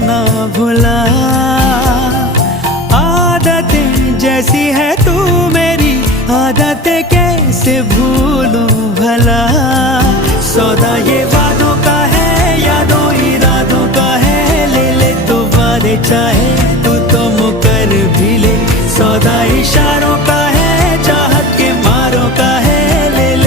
ना भुला। आदतें जैसी है तू मेरी, आदतें कैसे भूलूं भला। सौदा ये वादों का है, यादों इरादों का है, ले ले तो वादे चाहे